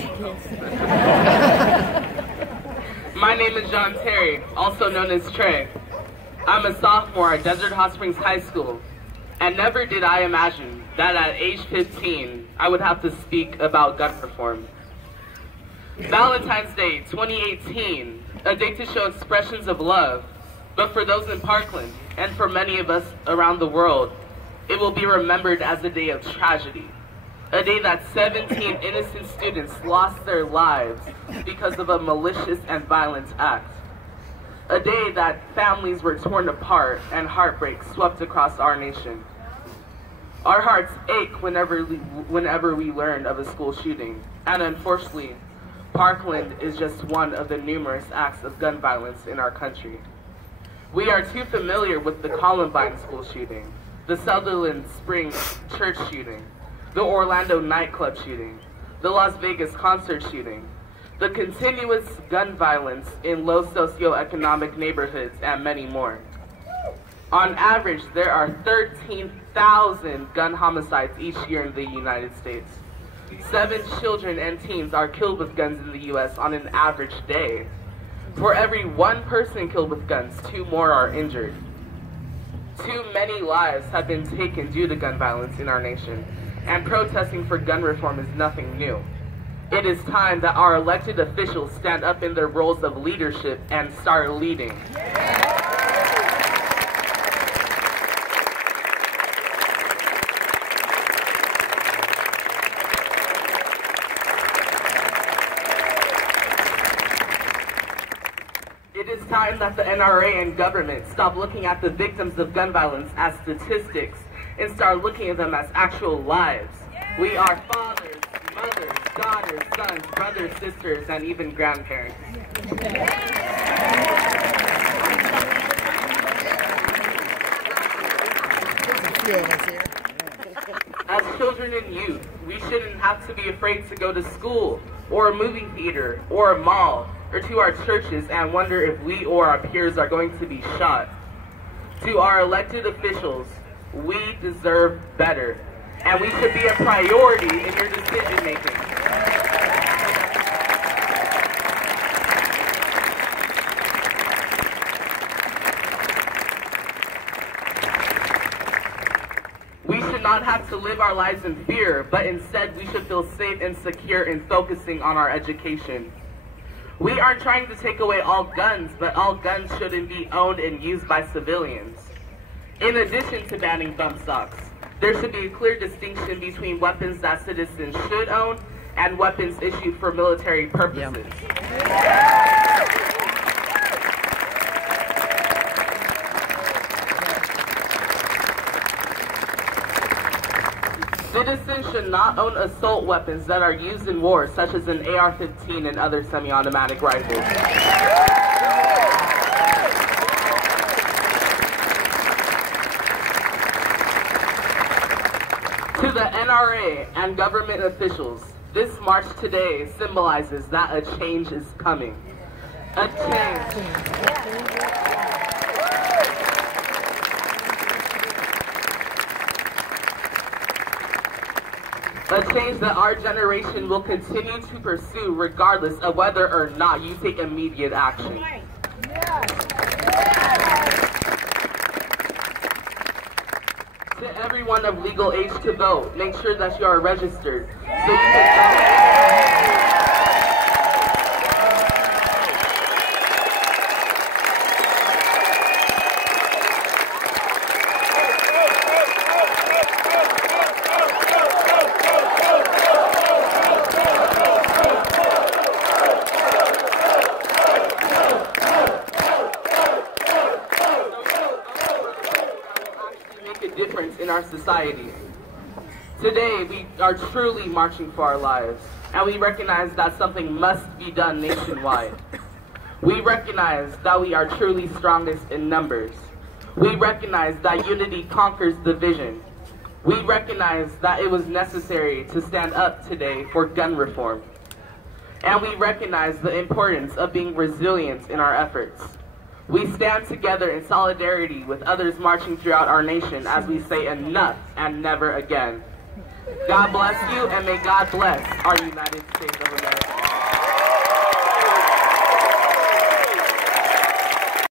Terry. My name is John Terry, also known as Trey. I'm a sophomore at Desert Hot Springs High School, and never did I imagine that at age 15, I would have to speak about gun reform. Valentine's Day 2018, a day to show expressions of love, but for those in Parkland, and for many of us around the world, it will be remembered as a day of tragedy. A day that 17 innocent students lost their lives because of a malicious and violent act. A day that families were torn apart and heartbreak swept across our nation. Our hearts ache whenever we learn of a school shooting, and unfortunately, Parkland is just one of the numerous acts of gun violence in our country. We are too familiar with the Columbine school shooting, the Sutherland Springs church shooting, the Orlando nightclub shooting, the Las Vegas concert shooting, the continuous gun violence in low socioeconomic neighborhoods, and many more. On average, there are 13,000 gun homicides each year in the United States. 7 children and teens are killed with guns in the U.S. on an average day. For every 1 person killed with guns, 2 more are injured. Too many lives have been taken due to gun violence in our nation, and protesting for gun reform is nothing new. It is time that our elected officials stand up in their roles of leadership and start leading. It is time that the NRA and government stop looking at the victims of gun violence as statistics and start looking at them as actual lives. We are fathers, mothers, daughters, sons, brothers, sisters, and even grandparents. As children and youth, we shouldn't have to be afraid to go to school, or a movie theater, or a mall, or to our churches and wonder if we or our peers are going to be shot. To our elected officials, we deserve better, and we should be a priority in your decision making. We should not have to live our lives in fear, but instead we should feel safe and secure in focusing on our education. We aren't trying to take away all guns, but all guns shouldn't be owned and used by civilians. In addition to banning bump stocks, there should be a clear distinction between weapons that citizens should own and weapons issued for military purposes. Citizens should not own assault weapons that are used in war, such as an AR-15 and other semi-automatic rifles. To the NRA and government officials, this march today symbolizes that a change is coming. A change. A change that our generation will continue to pursue regardless of whether or not you take immediate action. To everyone of legal age to vote, make sure that you are registered so you can vote. In our society. Today, we are truly marching for our lives, and we recognize that something must be done nationwide. We recognize that we are truly strongest in numbers. We recognize that unity conquers division. We recognize that it was necessary to stand up today for gun reform. And we recognize the importance of being resilient in our efforts. We stand together in solidarity with others marching throughout our nation as we say enough and never again. God bless you, and may God bless our United States of America.